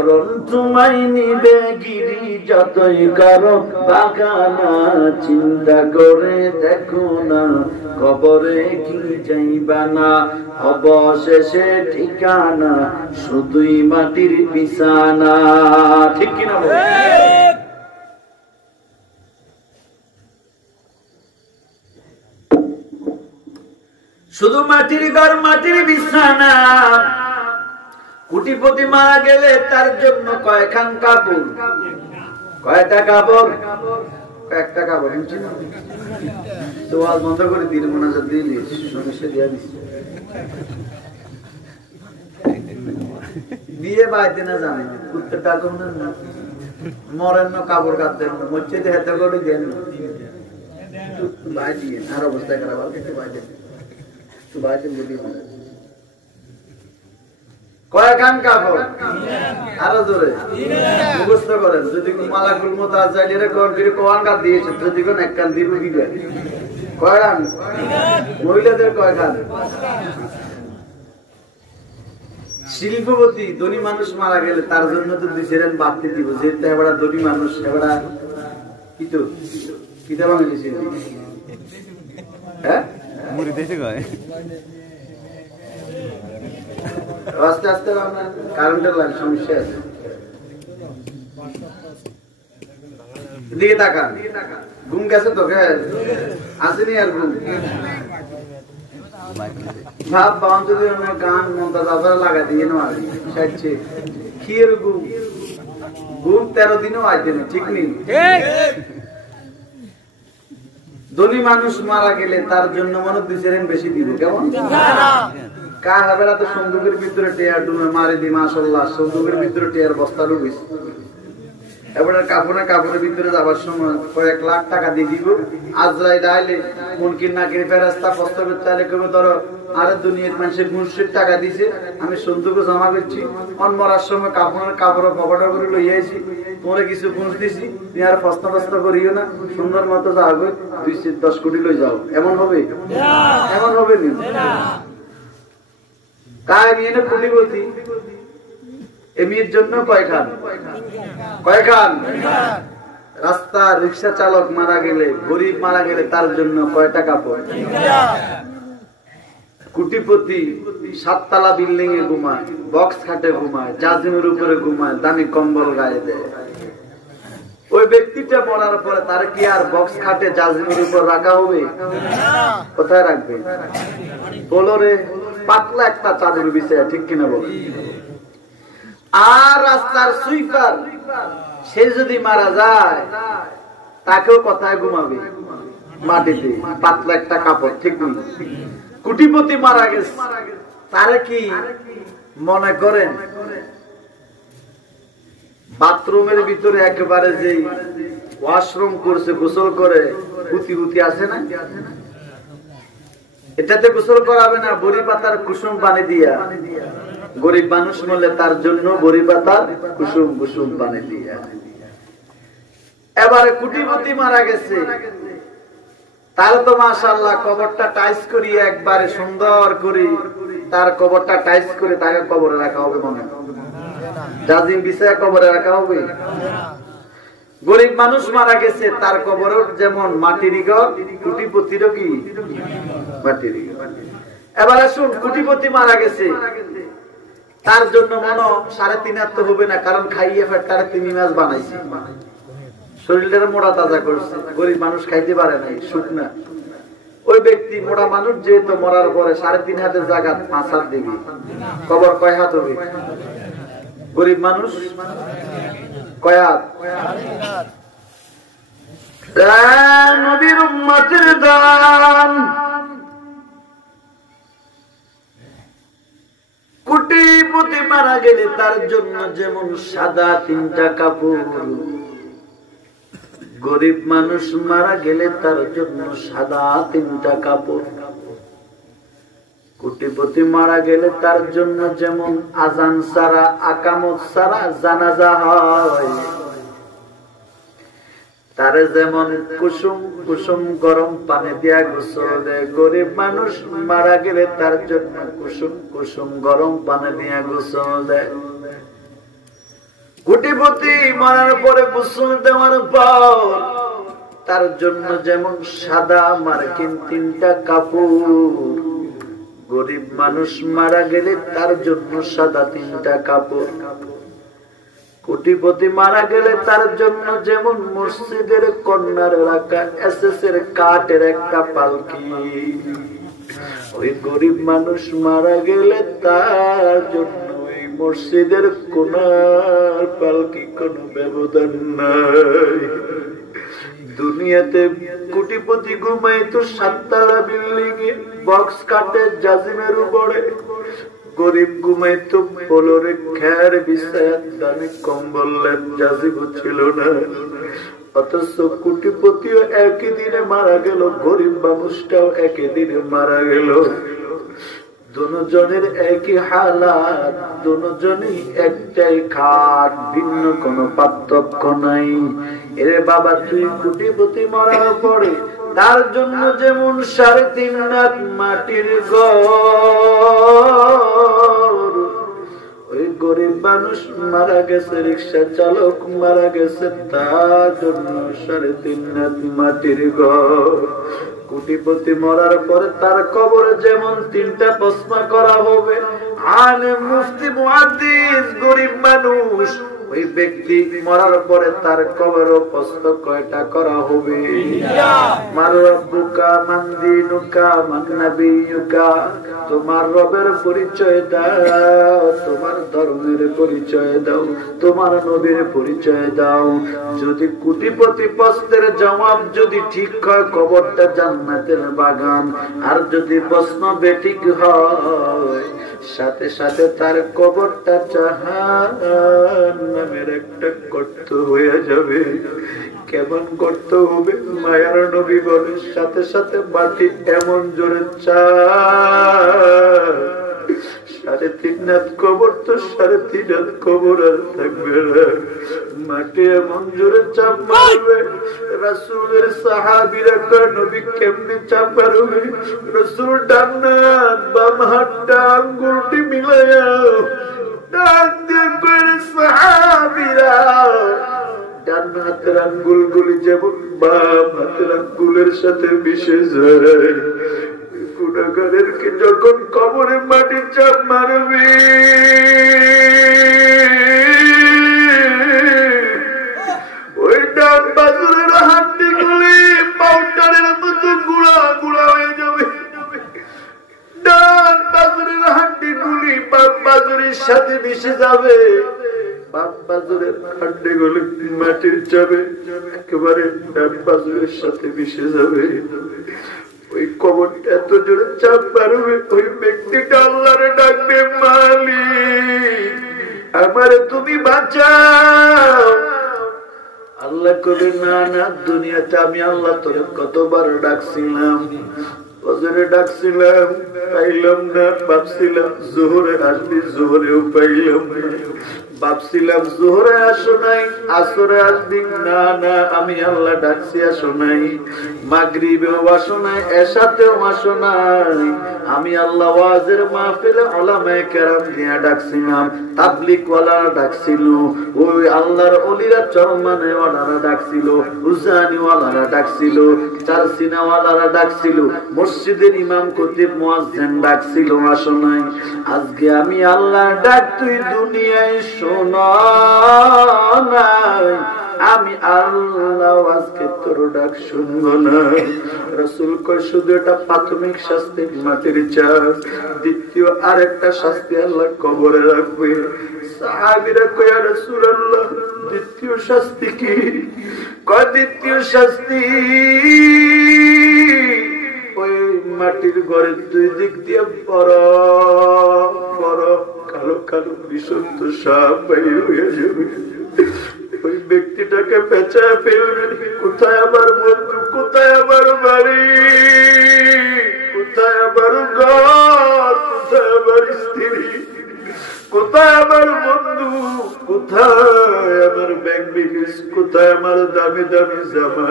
মরণ তোমায় নিবে গিরি যতই করো বাগানা চিন্তা করে দেখো না কবরে কি যাইবা না অবশেষে ঠিকানা শুধুই মাটির বিছানা ঠিক কিনা শুধু মাটির ঘর মাটির বিছানা কোটিপতি মারা গেলে তার জন্য কয়খান কাপড় কয়টা কাপড় কয়েকটা কাপড় তো আজ বন্ধ করে দিল মোনাজাত দিলি সমস্যা দিয়া দিচ্ছে বিয়ে বাইতে না জানে উত্তর টাকা না মরেন না কাপড় কাটতে মরছে হেতে করে দেন বাই দিয়ে আর অবস্থা খারাপ একটু বাই দেন একটু বাই দেন বলি কয়খান কাপড় আরো জোরে মুখস্থ করেন যদি মালাকুল মুতাজালিরে কোন করে কোন কাট দিয়েছে যদি কোন এক কান দিব দিবে কয়খান মহিলাদের কয়খান শিল্পপতি ধনী মানুষ মারা গেলে তার জন্য তো দিছিলেন বাড়তি দিব যেটা এবারে ধনী মানুষ এবারে কি তো কিটা বানাইছিল হ্যাঁ মুড়ি দেশে কয় আস্তে আস্তে কারেন্টের লাইন সমস্যা আছে দিকে তাকান ঘুম গেছে তো আসেনি আর ঘুম ভাব বাউন যদি গান মমতা জাফর লাগা দিয়ে নেওয়ারি সাইছে খির ঘুম ঘুম 13 দিনও আইতে না ঠিক নেই ধনী মানুষ মারা গেলে তার জন্য মনে দিছেন বেশি দিব কেমন কাহাবেলা তো সন্দুকের ভিতরে টেয়ার ডুমে মারি দি মাশাআল্লাহ সন্দুকের ভিতরে টেয়ার বস্তা ঢুকিস এবারে কাপড়ের ভিতরে যাবার সময় কয়েক লাখ টাকা দিয়ে দিব আজরাইল আইলে মুনকির নাকির ফেরেশতা প্রস্তাব চাইলে কবে ধরো আরে দুনিয়ার মানুষের মুর্শিদ টাকা দিছে আমি সন্দুকে জমা করছি অন মরার সময় কাপড় পকেটে করে লই আইছি তোরে কিছু পুঁজ দিছি তুমি আর প্রস্তাব করিও না সুন্দর মতো যাও 210 কোটি লই যাও এমন হবে এমন হবে না কায় নিয়ে কোটিপতি এমির জন্য কয়খান রাস্তা রিক্সা চালক মারা গেলে গরিব মারা গেলে তার জন্য কয়টা কাপড় কোটিপতি 7 তলা বিল্ডিং এ ঘুমায় বক্স খাটে ঘুমায় জাজিমের উপরে ঘুমায় দামি কম্বল গায়ে দেয় ওই ব্যক্তিটা মরার পরে তার কি আর বক্স খাটে জাজিমের উপর রাখা হবে কোথায় রাখবে বলরে পাতলা একটা চাদর বিছায়া ঠিক কিনা বল আর রাস্তার সুইপার সে যদি মারা যায় তাকেও কোথায় ঘুমাবে মাটিতে পাতলা একটা কাপড় ঠিক নেই কোটিপতি মারা গেছে তারে কি মনে করেন বাথরুমের ভিতরে একেবারে যে ওয়াশরুম করছে গোসল করে পুতি আছে না এটাতে গোসল করাবে না বড়ি পাতার কুসুম পানি দিয়া গরিব মানুষ মরলে তার জন্য বড়ি পাতার কুসুম পানি দিয়া এবারে কোটিপতি মারা গেছে তাহলে তো মাশাআল্লাহ কবরটা টাইস করিয়ে একবারে সুন্দর করে তার কবরটা টাইস করে তাকে কবরে রাখা হবে মনে জাজিম বিছায়া কবরে রাখা হবে গরিব মানুষ মারা গেছে তার কবরও যেমন মাটির ঘর কোটিপতিরও কি মাটির ঘর এবার আসুন কোটিপতি মারা গেছে তার জন্য মনে 3.5 তো হবে না কারণ খাইয়ে ফেটারে 3 মাস বানাইছে শরীরটা মোটা তাজা করছে গরিব মানুষ খাইতে পারে নাই শুকনা ওই ব্যক্তি মোটা মানুষ যেহেতু মরার পরে 3.5 হাতের জায়গা 5 হাত দিবি কবর কয় হাত হবে গরিব মানুষ কয় হাত নবীর উম্মতের দান কোটিপতি মারা গেলে তার জন্য যেমন সাদা 3টা কাপড় গরিব মানুষ মারা গেলে তার জন্য সাদা 3টা কাপড় কোটিপতি মারা গেলে তার জন্য যেমন আজান ছাড়া আকামত ছাড়া জানাজা হয় তারে যেমন কুসুম গরম পানি দিয়া গোসল দেয় গরিব মানুষ মারা গেলে তার জন্য কুসুম গরম পানি দিয়া গোসল দেয় কোটিপতি মারার পরে গোসল দেওয়ার পর তার জন্য যেমন সাদা মার্কিন 3টা কাপড়, গরিব মানুষ মারা গেলে তার জন্য সাদা 3টা কাপড়, কোটিপতি মারা গেলে তার জন্য যেমন মসজিদের কর্নার রাখা এসএস এর কাঠের একটা পালকি, ওই গরিব মানুষ মারা গেলে তার জন্য ওই মসজিদের কোনার পালকি কোনো ব্যবধান নাই। দুনিয়াতে কোটিপতি ঘুমাইতো 7তলা বিল্ডিং এ বক্স কাটে জাজিমের উপরে, গরিব ঘুমাইতো ফ্লোরে খের বিছায়া দামি কম্বল জাজিম ছিল না। অথচ কোটিপতিও একই দিনে মারা গেল, গরিব মানুষটাও একই দিনে মারা গেল। দুজনের একই হালাত, দুজনই একটাই খাট, ভিন্ন কোনো পার্থক্য নাই। এরে বাবা, তুই কোটিপতি মরার পরে তার জন্য যেমন 3.5 লাখ মাটির ঘর, ওই গরিব মানুষ মারা গেছে, রিক্সা চালক মারা গেছে, তার জন্য 3.5 লাখ মাটির ঘর। কোটিপতি মরার পরে তার কবরে যেমন 3টা প্রশ্ন করা হবে, আলেম মুফতি মুহাদ্দিস গরিব মানুষ, ওই ব্যক্তি মরার পরে তার কবরও প্রশ্ন কয়টা করা হবে? মান রব্বুকা মান দীনুকা মান নাবিয়ুকা, তোমার রবের পরিচয় দাও, তোমার ধর্মের পরিচয় দাও, তোমার নবীর পরিচয় দাও। যদি কোটিপতি প্রশ্নের জবাব যদি ঠিক হয়, কবরটা জান্নাতের বাগান। আর যদি প্রশ্ন বেঠিক হয়, সাথে সাথে তার কবরটা জাহান্নামের একটা গর্ত হয়ে যাবে। কেমন গর্ত হবে? মায়ার নবী বলে, সাথে সাথে মাটি এমন জোরে চায়, 3.5 লাখ কবর তো 3.5 লাখ কবর আর থাকবে না। মাটি এমন জোরে চাপ মারবে, রাসূলের সাহাবীরা কয়, নবী কেমনে চাপ মারবে? রাসূল ডান হাত বাম হাতটা আঙ্গুলটি মিলায়া ডাক দিয়ে কয়, সাহাবীরা ডান হাতের আঙ্গুল গুলি যেমন বাম হাতের আঙ্গুলের সাথে মিশে যায়, গুনাহগারেরকে যখন কবরে মাটি চাপ মারবে, ওই ডান বাজুরের হাড্ডি গুলি পাউডারের মতো গুঁড়া গুঁড়া হয়ে যাবে। ডান বাজুরের হাড্ডি গুলি বাম বাজুরের সাথে মিশে যাবে, বাম বাজুরের হাড্ডি গুলি মাটির চাপে একেবারে ডান বাজুরের সাথে মিশে যাবে। ওই কবরটা এত জোরে চাপ মারবে, ওই ব্যক্তিটা আল্লাহরে ডাকবে, মালিক আমারে তুমি বাঁচাও। আল্লাহ কবে, না না, দুনিয়াতে আমি আল্লাহ তোরে কতবার ডাকছিলাম, ফজরে ডাকছিলাম পাইলাম না, ভাবছিলাম জোহরে আসবি, জোহরেও পাইলাম না, ভাবছিলাম জোহরে আসো নাই, আসরে আসবি, না না আমি আল্লাহ ডাকছি আসো নাই, মাগরিবেও আসো নাই, এশাতেও আসো নাই, আমি আল্লাহ ওয়াজের মাহফিলে উলামায়ে কেরাম দিয়া ডাকছিলাম, তাবলীগ ওয়ালারা ডাকছিল, ওই আল্লাহর ওলিরা চরমানে ওয়ালারা ডাকছিল, হুসানি ওয়ালারা ডাকছিল, চারসিনা ওয়ালারা ডাকছিল, মসজিদের ইমাম খতিব মুয়াজ্জিন ডাকছিল, আসো নাই। আজকে আমি আল্লাহর ডাক তুই দুনিয়ায় শোনা নাই, আমি আল্লাহ আজকে তোর ডাক শুনবো না। রাসূল কয়, শুধু এটা প্রাথমিক শাস্তি, মাটির চাপ, দ্বিতীয় আরেকটা শাস্তি আল্লাহ কবরে রাখবে। সাহাবীরা কয়, ইয়া রাসূলুল্লাহ, দ্বিতীয় শাস্তি কি? কয়, দ্বিতীয় শাস্তি ওই মাটির ঘরের 2 দিক দিয়ে বড় বড় কালো কালো বিশুদ্ধ সাপ বাইর হয়ে যাবে। ওই ব্যক্তিটাকে পেঁচায় ফেলবে, কোথায় আমার বন্ধু, কোথায় আমার বাড়ি, কোথায় আমার ঘর, কোথায় আমার স্ত্রী, কোথায় আমার বন্ধু, কোথায় আমার ব্যাংক বিলিস, কোথায় আমার দামি দামি জামা?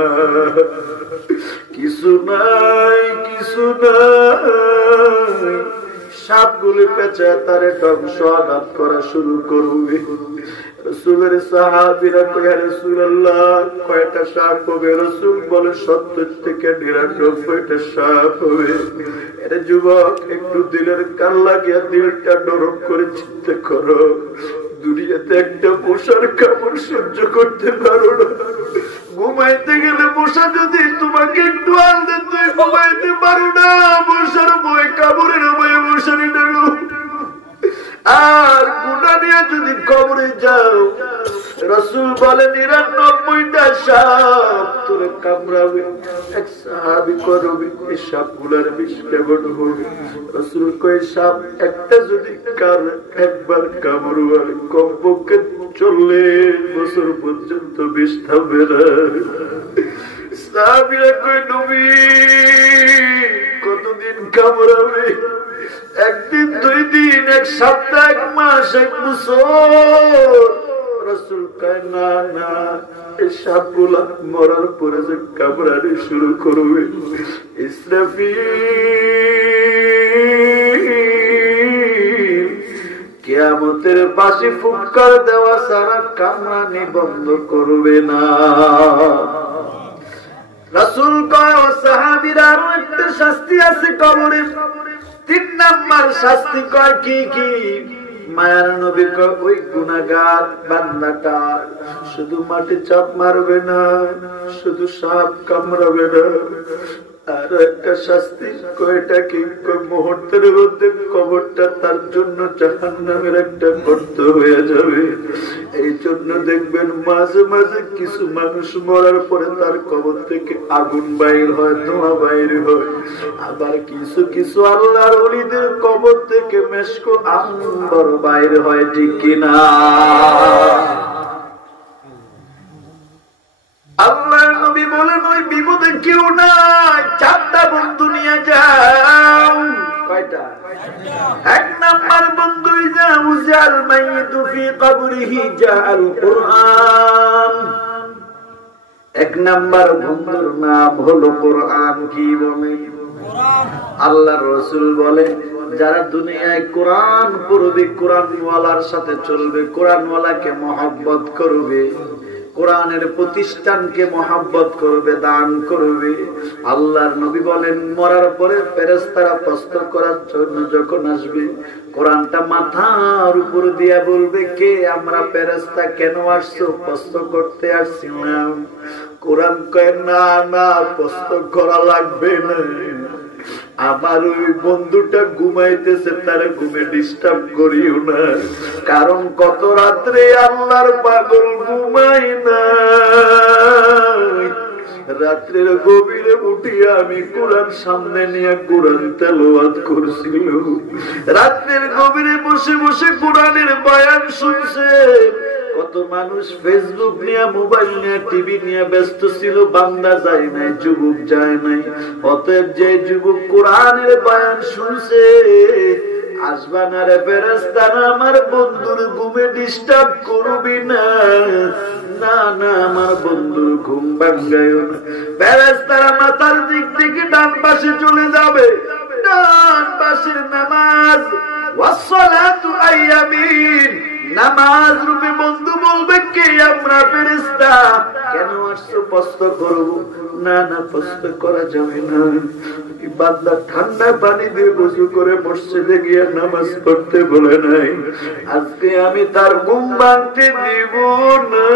কিছু নাই, কিছু নাই। সাপগুলি পেঁচা তারে ধ্বংস আঘাত করা শুরু করবে। রাসূলের সাহাবীরা কয় রাসূলুল্লাহ কয়টা সাপ হবে? রাসূল বলে 70 থেকে 99টা সাপ হবে। এটা যুবক একটু দিলের কান লাগিয়ে দিলটা নরম করে চিন্তা করো, দুনিয়াতে একটা মশার কামড় সহ্য করতে পারো না। ঘুমাইতে গেলে মশা যদি তোমাকে একটু আল দেন তুই ঘুমাইতে পারো না, মশার ভয়, কামড়ের ভয়ে মশারি ডালো। আর গুনাহ নিয়ে যদি কবরে যাও, রাসূল বলে 99টা সাপ তোরে কামড়াবে। এক সাহাবী করবে এই সাপগুলার বিষ কেমন হবে? রাসূল কয় সাপ একটা যদি একবার কামড়াবে কমপক্ষে 40 বছর পর্যন্ত বিষ থামবে না। সাহাবীরা কয় নবী কতদিন কামড়াবে? একদিন, 2 দিন, 1 সপ্তাহ, 1 মাস, 1 বছর? রাসূল কয় না না, এই সাপগুলা মরার পরে যে কামড়ানি শুরু করবে, ইসরাফিল কিয়ামতের বাঁশি ফুৎকার দেওয়া ছাড়া কামড়ানি বন্ধ করবে না। রাসূল কয় ও সাহাবীরা আরো একটা শাস্তি আছে কবরে। 3 নাম্বার শাস্তি কয় কি কি? মায়ার নবী কয় ওই গুনাহগার বান্দাটা শুধু মাটি চাপ মারবে না, শুধু সাপ কামড়াবে না, আর একটা শাস্তি কয়টা কি? মুহূর্তের মধ্যে কবরটা তার জন্য জাহান্নামের একটা গর্ত হয়ে যাবে। এই জন্য দেখবেন মাঝে মাঝে কিছু মানুষ মরার পরে তার কবর থেকে আগুন বাইর হয়, ধোঁয়া বাইর হয়। আবার কিছু কিছু আল্লাহর ওলিদের কবর থেকে মেশক আম্বর বাইর হয়, ঠিক কিনা? আল্লাহর নবী বলেন ওই বিপদে কেউ নাই, 4টা বন্ধু নিয়ে যাও। কয়টা? 1 নাম্বার বন্ধু ইজা উজাল মাইয়িতু ফি কবরিহি জাআল কুরআন। 1 নাম্বার বন্ধুর নাম হলো কোরআন। কি বলে? আল্লাহর রাসূল বলে যারা দুনিয়ায় কোরআন পড়বে, কোরআনওয়ালার সাথে চলবে, কোরআনওয়ালাকে মহব্বত করবে, কোরআনের প্রতিষ্ঠানকে মহব্বত করবে, দান করবে, আল্লাহর নবী বলেন মরার পরে ফেরেশতারা প্রশ্ন করার জন্য যখন আসবে, কোরআনটা মাথার উপর দিয়ে বলবে কে আমরা ফেরেশতা, কেন আসছো? প্রশ্ন করতে আসছিলাম। কোরআন কয় না না, প্রশ্ন করা লাগবে না, আমার ওই বন্ধুটা ঘুমাইতেছে, তারা ঘুমে ডিস্টার্ব করিও না। কারণ কত রাত্রে আল্লাহর পাগল ঘুমাই না, রাত্রের গভীরে উঠিয়া আমি কোরআন সামনে নিয়ে কোরআন তেলাওয়াত করছিল, রাত্রের গভীরে বসে বসে কোরআনের বয়ান শুনছে। কত মানুষ ফেসবুক নিয়ে, মোবাইল নিয়ে, টিভি নিয়ে ব্যস্ত ছিল, বান্দা যায় নাই, যুবক যায় নাই। অতএব যে যুবক কোরআনের বয়ান শুনছে, আসবা না রে ফেরেশতারা, আমার বন্ধুর ঘুমে ডিস্টার্ব করবি না, না না আমার বন্ধুর ঘুম ভাঙ্গায়ও না। ফেরেশতারা মাথার দিক থেকে ডান পাশে চলে যাবে, ডান পাশের নামাজ ওয়াসসালাতু আইয়ামিন, নামাজ রূপে বন্ধু বলবে কে আমরা ফেরেশতা, কেন আসছো? প্রশ্ন করব না না, প্রশ্ন করা যাবে না। বান্দা ঠান্ডা পানি দিয়ে গোসল করে মসজিদে গিয়ে নামাজ পড়তে বলে নাই, আজকে আমি তার ঘুম ভাঙতে দিব না,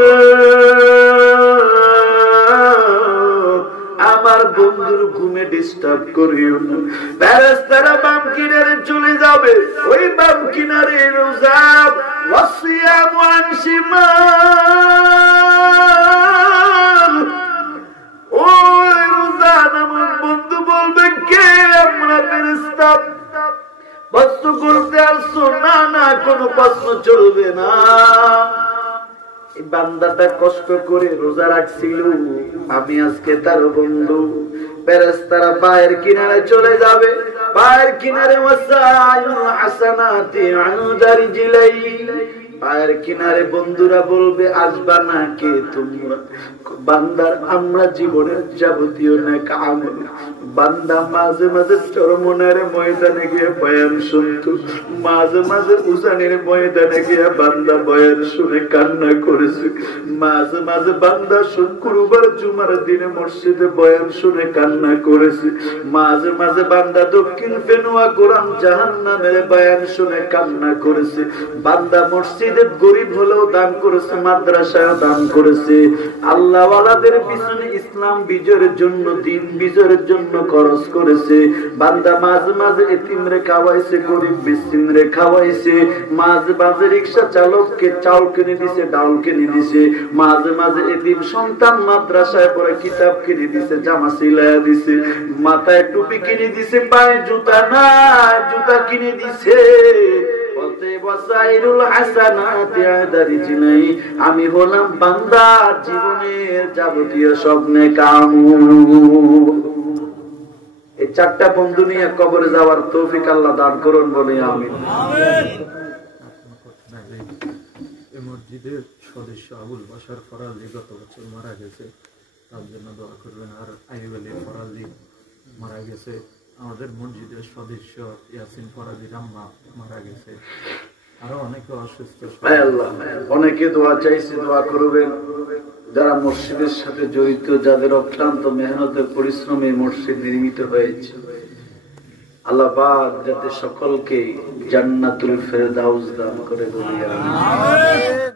আমার বন্ধুর ঘুমে ডিস্টার্ব করিও না। ফেরেশতারা বাম কিনারে চলে যাবে, ওই বাম কিনারে রোজা ওয়াসিয়াম ওয়ান শিমাল, ওই রোজা নামক বন্ধু বলবে কে আমরা ফেরেশতা, প্রশ্ন করতে আসছো? না না, কোনো প্রশ্ন চলবে না। বান্দাটা কষ্ট করে রোজা রাখছিল, আমি আজকে তার বন্ধু। ফেরেশতারা পায়ের কিনারে চলে যাবে, পায়ের কিনারে ওয়াসায়ুল হাসানাতি আনদারি জিলাই, পায়ের কিনারে বন্ধুরা বলবে আসবা না কে তোমরা? বান্দার আমরা জীবনের যাবতীয় নেক আমল বান্দা মাঝে মাঝে চরমনের ময়দানে গিয়ে বয়ান শুনতো, মাঝে মাঝে উজানের ময়দানে গিয়ে বান্দা বয়ান শুনে কান্না করেছে, মাঝে মাঝে বান্দা শুক্রবার জুমার দিনে মসজিদে বয়ান শুনে কান্না করেছে, মাঝে মাঝে বান্দা দক্ষিণ ফেনুয়া কোরআন জাহান্নামের বয়ান শুনে কান্না করেছে। বান্দা মসজিদে গরিব হলেও দান করেছে, মাদ্রাসায় দান করেছে, আল্লাহ ওয়ালাদের পিছনে ইসলাম বিজয়ের জন্য, দিন বিজয়ের জন্য খরচ করেছে। বান্দা মাঝে মাঝে এতিমরে খাওয়াইছে, গরিব মিসকিনরে খাওয়াইছে, মাঝে মাঝে রিকশা চালককে চাউল কিনে দিছে, ডাউল কিনে দিছে, মাঝে মাঝে এতিম সন্তান মাদ্রাসায় পড়ে কিতাব কিনে দিছে, জামা সিলাইয়া দিছে, মাথায় টুপি কিনে দিছে, পায়ে জুতা না জুতা কিনে দিছে। আমি হলাম বান্দার জীবনের যাবতীয় স্বপ্নে কাম। এই চারটা বন্ধু নিয়ে কবরে যাওয়ার তৌফিক আল্লাহ দান করুন বলে আমিন। মসজিদের সদস্য আবুল বাশার ফরাজি গত বছর মারা গেছে, তার জন্য দোয়া করবেন। আর আইয়ুব আলী ফরাজি মারা গেছে। আমাদের মসজিদের সদস্য ইয়াসিন ফরাজি রাম্মা মারা গেছে। আরো অনেকে অসুস্থ। অনেকে দোয়া চাইছে, দোয়া করবেন। যারা মসজিদের সাথে জড়িত, যাদের অক্লান্ত মেহনতের পরিশ্রমে মসজিদ নির্মিত হয়েছে, আল্লাহ পাক যাতে সকলকে জান্নাতুল ফেরদাউস দান করে বলি আমিন।